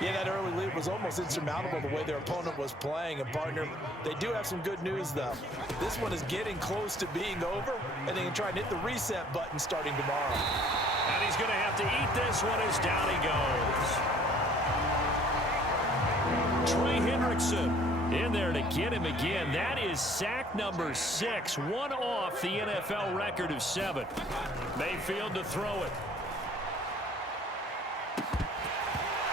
Yeah, that early lead was almost insurmountable the way their opponent was playing. And, partner, they do have some good news, though. This one is getting close to being over, and they can try and hit the reset button starting tomorrow. And he's going to have to eat this one as down he goes. Trey Hendrickson in there to get him again. That is sack number 6, one off the NFL record of 7. Mayfield to throw it.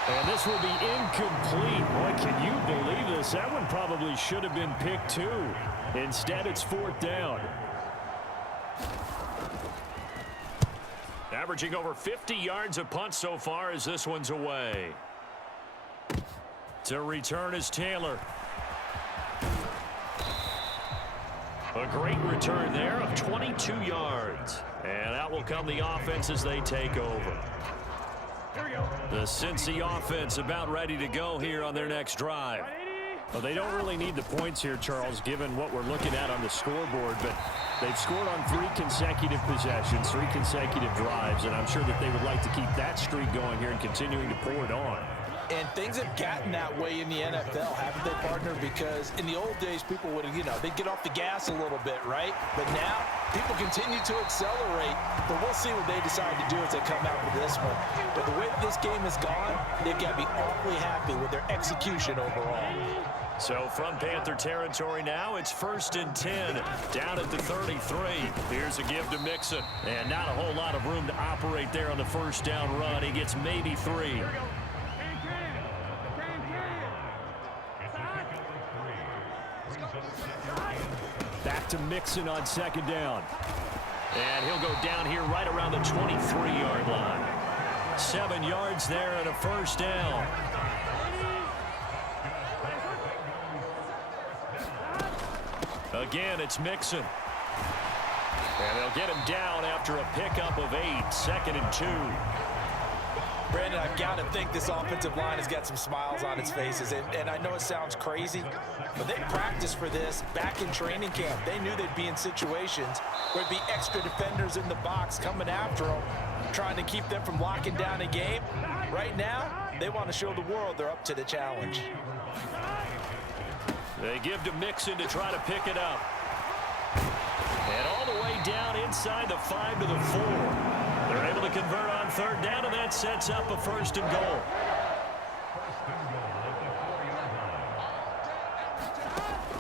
And this will be incomplete. Boy, can you believe this? That one probably should have been picked too. Instead, it's 4th down. Averaging over 50 yards a punt so far as this one's away. To return is Taylor. A great return there of 22 yards. And out will come the offense as they take over. The Cincy offense about ready to go here on their next drive. Well, they don't really need the points here, Charles, given what we're looking at on the scoreboard, but they've scored on 3 consecutive possessions, 3 consecutive drives, and I'm sure that they would like to keep that streak going here and continuing to pour it on. And things have gotten that way in the NFL, haven't they, partner? Because in the old days, people would, they'd get off the gas a little bit, right? But now, people continue to accelerate. But we'll see what they decide to do as they come out with this one. But the way that this game has gone, they've got to be awfully happy with their execution overall. So from Panther territory now, it's 1st and 10, down at the 33. Here's a give to Mixon. And not a whole lot of room to operate there on the first down run. He gets maybe 3. Back to Mixon on 2nd down. And he'll go down here right around the 23-yard line. 7 yards there and a first down. Again, it's Mixon. And they'll get him down after a pickup of 8, 2nd and 2. Brandon, I've got to think this offensive line has got some smiles on its faces. And I know it sounds crazy, but they practiced for this back in training camp. They knew they'd be in situations where there'd be extra defenders in the box coming after them, trying to keep them from locking down a game. Right now, they want to show the world they're up to the challenge. They give to Mixon to try to pick it up. And all the way down inside the 5 to the 4. They're able to convert on 3rd down, and that sets up a 1st and goal.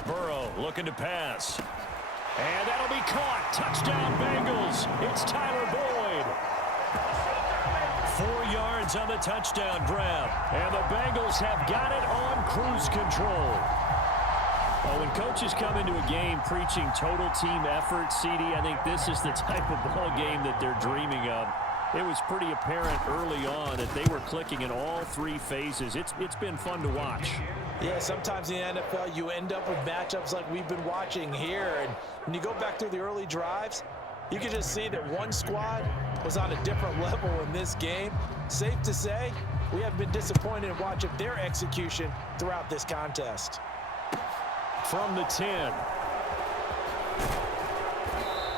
Burrow looking to pass. And that'll be caught. Touchdown, Bengals. It's Tyler Boyd. 4 yards on the touchdown grab. And the Bengals have got it on cruise control. Well, when coaches come into a game preaching total team effort, CD, I think this is the type of ball game that they're dreaming of. It was pretty apparent early on that they were clicking in all 3 phases. It's been fun to watch. Yeah, sometimes in the NFL you end up with matchups like we've been watching here. And when you go back through the early drives, you can just see that one squad was on a different level in this game. Safe to say, we have been disappointed in watching their execution throughout this contest. From the 10.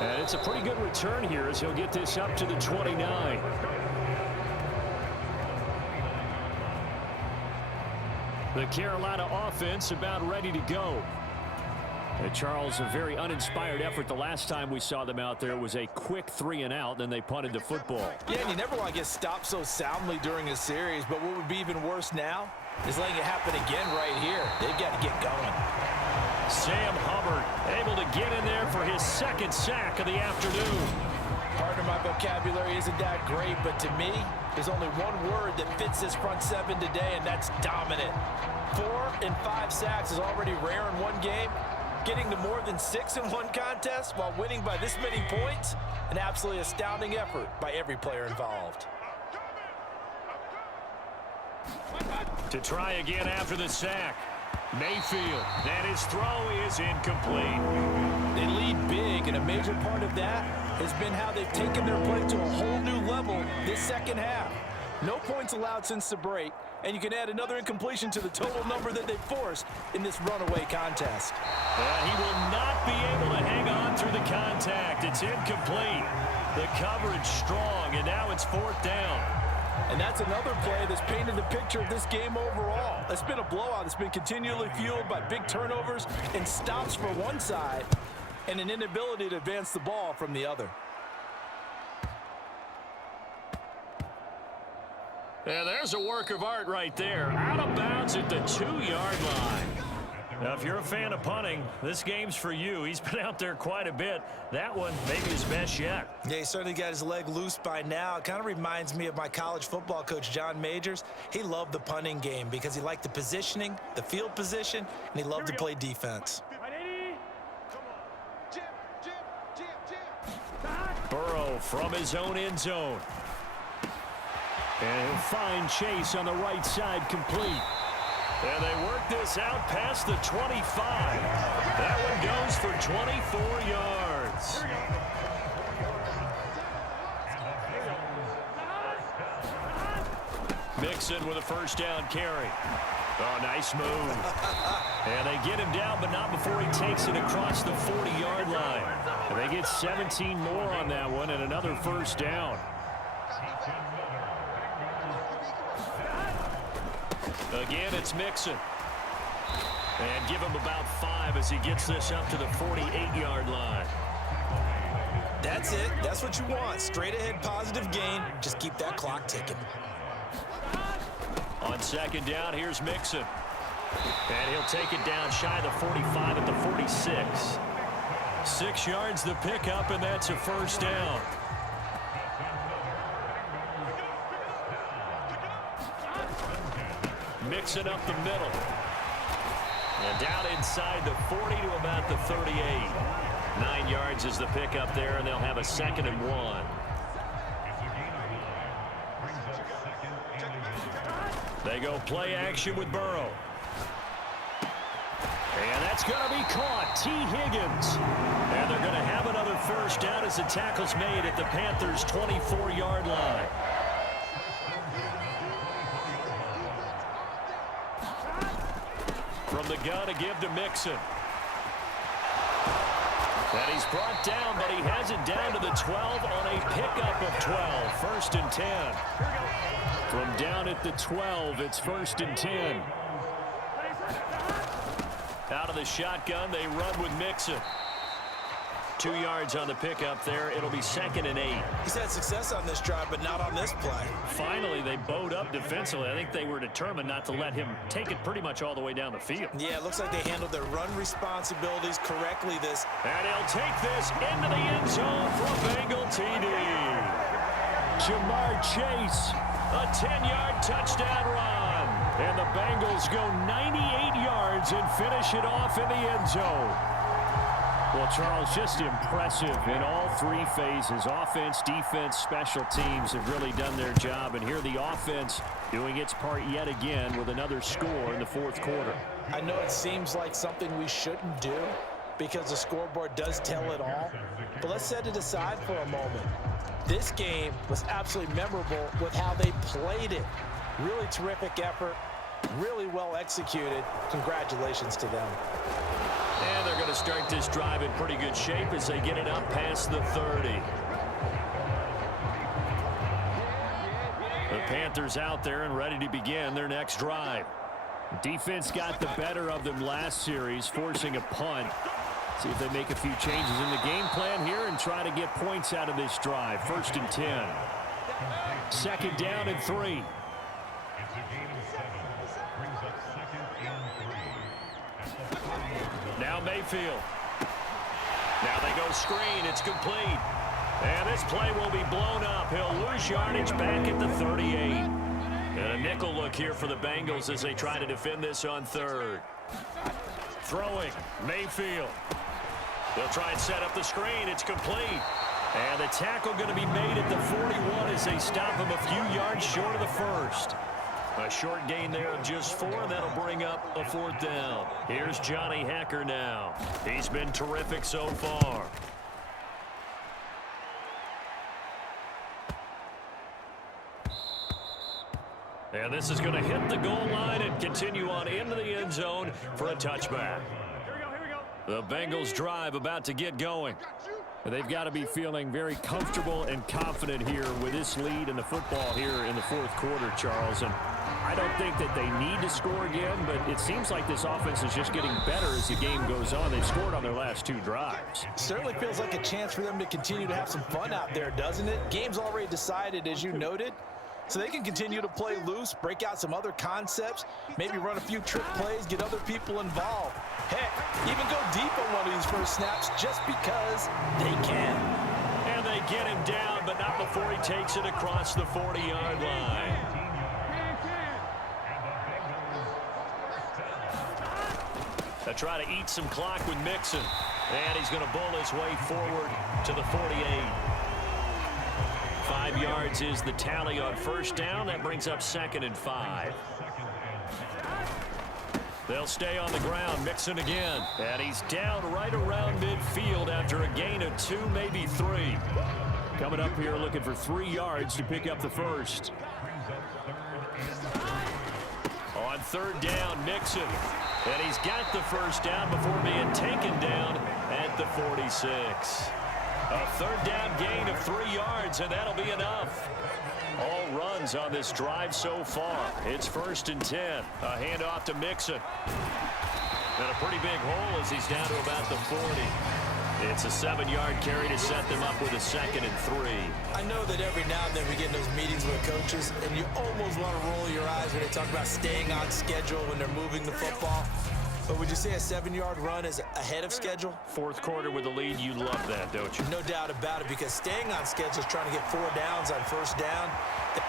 And it's a pretty good return here as he'll get this up to the 29. The Carolina offense about ready to go. And Charles, a very uninspired effort. The last time we saw them out there was a quick 3 and out, then they punted the football. Yeah, and you never want to get stopped so soundly during a series, but what would be even worse now is letting it happen again right here. They've got to get going. Sam Hubbard able to get in there for his 2nd sack of the afternoon. Pardon my vocabulary isn't that great, but to me, there's only one word that fits this front 7 today, and that's dominant. 4 and 5 sacks is already rare in one game. Getting to more than 6 in one contest while winning by this many points, an absolutely astounding effort by every player involved. To try again after the sack. Mayfield, and his throw is incomplete. They lead big, and a major part of that has been how they've taken their play to a whole new level this second half. No points allowed since the break, and you can add another incompletion to the total number that they forced in this runaway contest. He will not be able to hang on through the contact. It's incomplete. The coverage strong, and now it's 4th down. And that's another play that's painted the picture of this game overall. It's been a blowout. It's been continually fueled by big turnovers and stops for one side and an inability to advance the ball from the other. Yeah, there's a work of art right there. Out of bounds at the 2-yard line. Now, if you're a fan of punting, this game's for you. He's been out there quite a bit. That one, maybe his best yet. Yeah, he certainly got his leg loose by now. It kind of reminds me of my college football coach, John Majors. He loved the punting game because he liked the positioning, the field position, and he loved to play defense. Burrow from his own end zone. And he'll find Chase on the right side complete. And they work this out past the 25. That one goes for 24 yards. Mixon with a 1st down carry. Oh, nice move. And they get him down, but not before he takes it across the 40-yard line. And they get 17 more on that one and another 1st down. Again, it's Mixon. And give him about 5 as he gets this up to the 48-yard line. That's it. That's what you want. Straight ahead positive gain. Just keep that clock ticking. On 2nd down, here's Mixon. And he'll take it down shy of the 45 at the 46. 6 yards the pickup, and that's a 1st down. Mixon up the middle. And down inside the 40 to about the 38. 9 yards is the pickup there, and they'll have a 2nd and 1. They go play action with Burrow. And And that's going to be caught. T. Higgins. And they're going to have another first down as the tackle's made at the Panthers' 24-yard line. From the gun to give to Mixon. And he's brought down, but he has it down to the 12 on a pickup of 12. First and 10. From down at the 12, it's first and 10. Out of the shotgun, they run with Mixon. 2 yards on the pickup there. It'll be second and 8. He's had success on this drive, but not on this play. Finally, they bowed up defensively. I think they were determined not to let him take it pretty much all the way down the field. Yeah, it looks like they handled their run responsibilities correctly this. And he'll take this into the end zone for a Bengal TD. Jamar Chase, a 10-yard touchdown run. And the Bengals go 98 yards and finish it off in the end zone. Well, Charles, just impressive in all three phases. Offense, defense, special teams have really done their job. And here the offense doing its part yet again with another score in the fourth quarter. I know it seems like something we shouldn't do because the scoreboard does tell it all. But let's set it aside for a moment. This game was absolutely memorable with how they played it. Really terrific effort, really well executed. Congratulations to them. And they're going to start this drive in pretty good shape as they get it up past the 30. The Panthers out there and ready to begin their next drive. Defense got the better of them last series, forcing a punt. See if they make a few changes in the game plan here and try to get points out of this drive. First and 10. Second down and 3. Now Mayfield. Now they go screen. It's complete. And this play will be blown up. He'll lose yardage back at the 38. And a nickel look here for the Bengals as they try to defend this on third. Throwing. Mayfield. They'll try and set up the screen. It's complete. And the tackle going to be made at the 41 as they stop him a few yards short of the first. A short gain there of just 4, and that'll bring up a fourth down. Here's Johnny Hekker now. He's been terrific so far. And this is going to hit the goal line and continue on into the end zone for a touchback. The Bengals drive about to get going. They've got to be feeling very comfortable and confident here with this lead in the football here in the fourth quarter, Charles. And I don't think that they need to score again, but it seems like this offense is just getting better as the game goes on. They've scored on their last 2 drives. Certainly feels like a chance for them to continue to have some fun out there, doesn't it? Game's already decided, as you noted. So they can continue to play loose, break out some other concepts, maybe run a few trick plays, get other people involved. Heck, even go deep on one of these first snaps just because they can. And they get him down, but not before he takes it across the 40-yard line. They try to eat some clock with Mixon. And he's going to bowl his way forward to the 48. 5 yards is the tally on first down. That brings up second and 5. They'll stay on the ground. Mixon again. And he's down right around midfield after a gain of 2, maybe 3. Coming up here looking for 3 yards to pick up the first. On third down, Mixon. And he's got the first down before being taken down at the 46. A third down gain of 3 yards, and that'll be enough. All runs on this drive so far. It's first and 10. A handoff to Mixon. And a pretty big hole as he's down to about the 40. It's a 7-yard carry to set them up with a second and 3. I know that every now and then we get in those meetings with coaches, and you almost want to roll your eyes when they talk about staying on schedule when they're moving the football. But would you say a 7-yard run is ahead of schedule? Fourth quarter with the lead, you love that, don't you? No doubt about it, because staying on schedule is trying to get 4 downs on first down.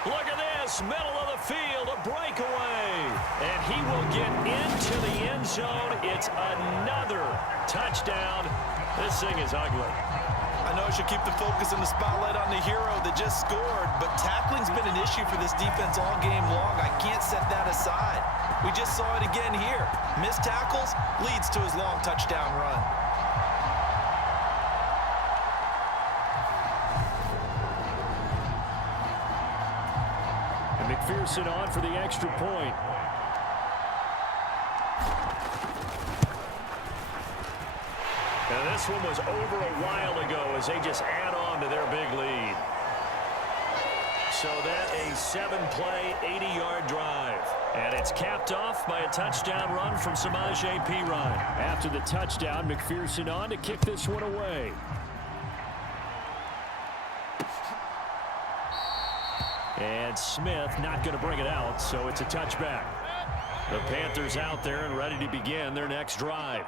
Look at this, middle of the field, a breakaway. And he will get into the end zone. It's another touchdown. This thing is ugly. I know I should keep the focus and the spotlight on the hero that just scored, but tackling's been an issue for this defense all game long. I can't set that aside. We just saw it again here. Missed tackles leads to his long touchdown run. And McPherson on for the extra point. And this one was over a while ago as they just add on to their big lead. So that a 7-play, 80-yard drive. And it's capped off by a touchdown run from Samaje Perine. After the touchdown, McPherson on to kick this one away. And Smith not going to bring it out, so it's a touchback. The Panthers out there and ready to begin their next drive.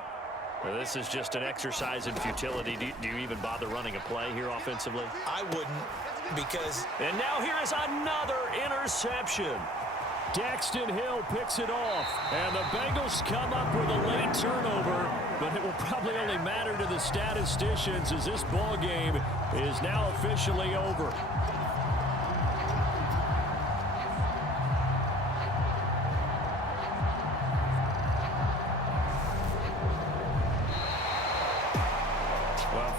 Well, this is just an exercise in futility. Do you even bother running a play here offensively? I wouldn't, because... And now here is another interception. Daxton Hill picks it off, and the Bengals come up with a late turnover, but it will probably only matter to the statisticians as this ball game is now officially over.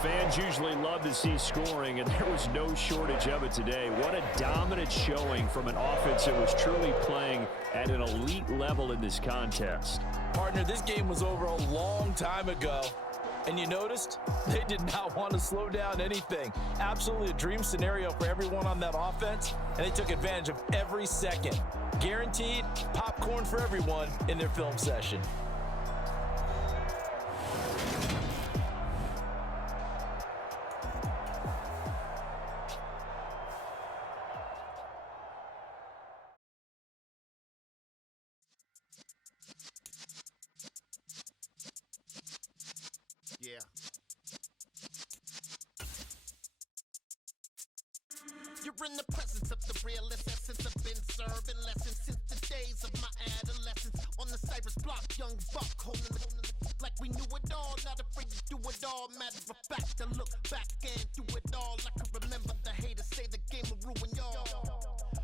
Fans usually love to see scoring, and there was no shortage of it today. What a dominant showing from an offense that was truly playing at an elite level in this contest. Partner, this game was over a long time ago. And you noticed they did not want to slow down anything. Absolutely a dream scenario for everyone on that offense, and they took advantage of every second. Guaranteed popcorn for everyone in their film session. Yeah. You're in the presence of the realest essence. I've been serving lessons since the days of my adolescence. On the Cypress block, young buck holding the like we knew it all, not afraid to do it all. Matter of fact, I look back and do it all. I can remember the haters say the game will ruin y'all.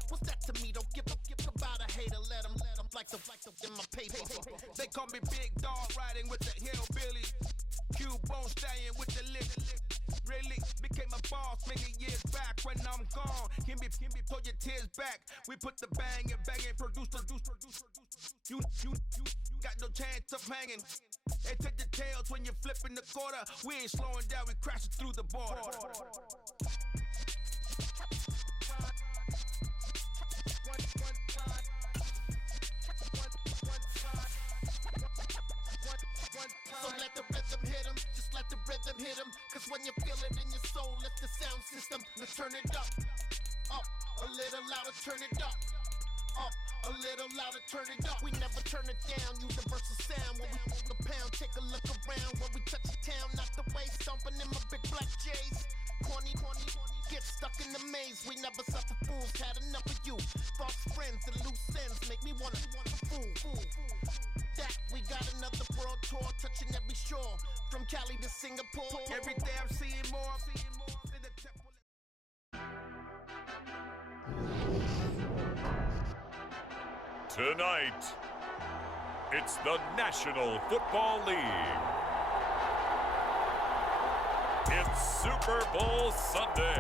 What's that to me? Don't give about a hater. Let them like the in my paper. They call me Big Dog, riding with the hillbillies. Q-Bone stallion with the lick. Really became a boss many years back. When I'm gone, can be pull your tears back. We put the bang and produce. You got no chance of hanging. They take the tails when you're flipping the quarter. We ain't slowing down, we crashing through the border. So let the rhythm hit him, just let the rhythm hit him. Cause when you feel it in your soul, let the sound system, now turn it up, a little louder, turn it up, a little louder, turn it up. We never turn it down, universal sound. When we move the pound, take a look around. When we touch the town, not the way, stomping in my big black J's. Corny, get stuck in the maze. We never suffer fools, had enough of you. False friends and loose ends make me wanna fool. That we got another world tour, touching every shore, from Cali to Singapore. Every day I'm seeing more. Tonight, it's the National Football League. It's Super Bowl Sunday.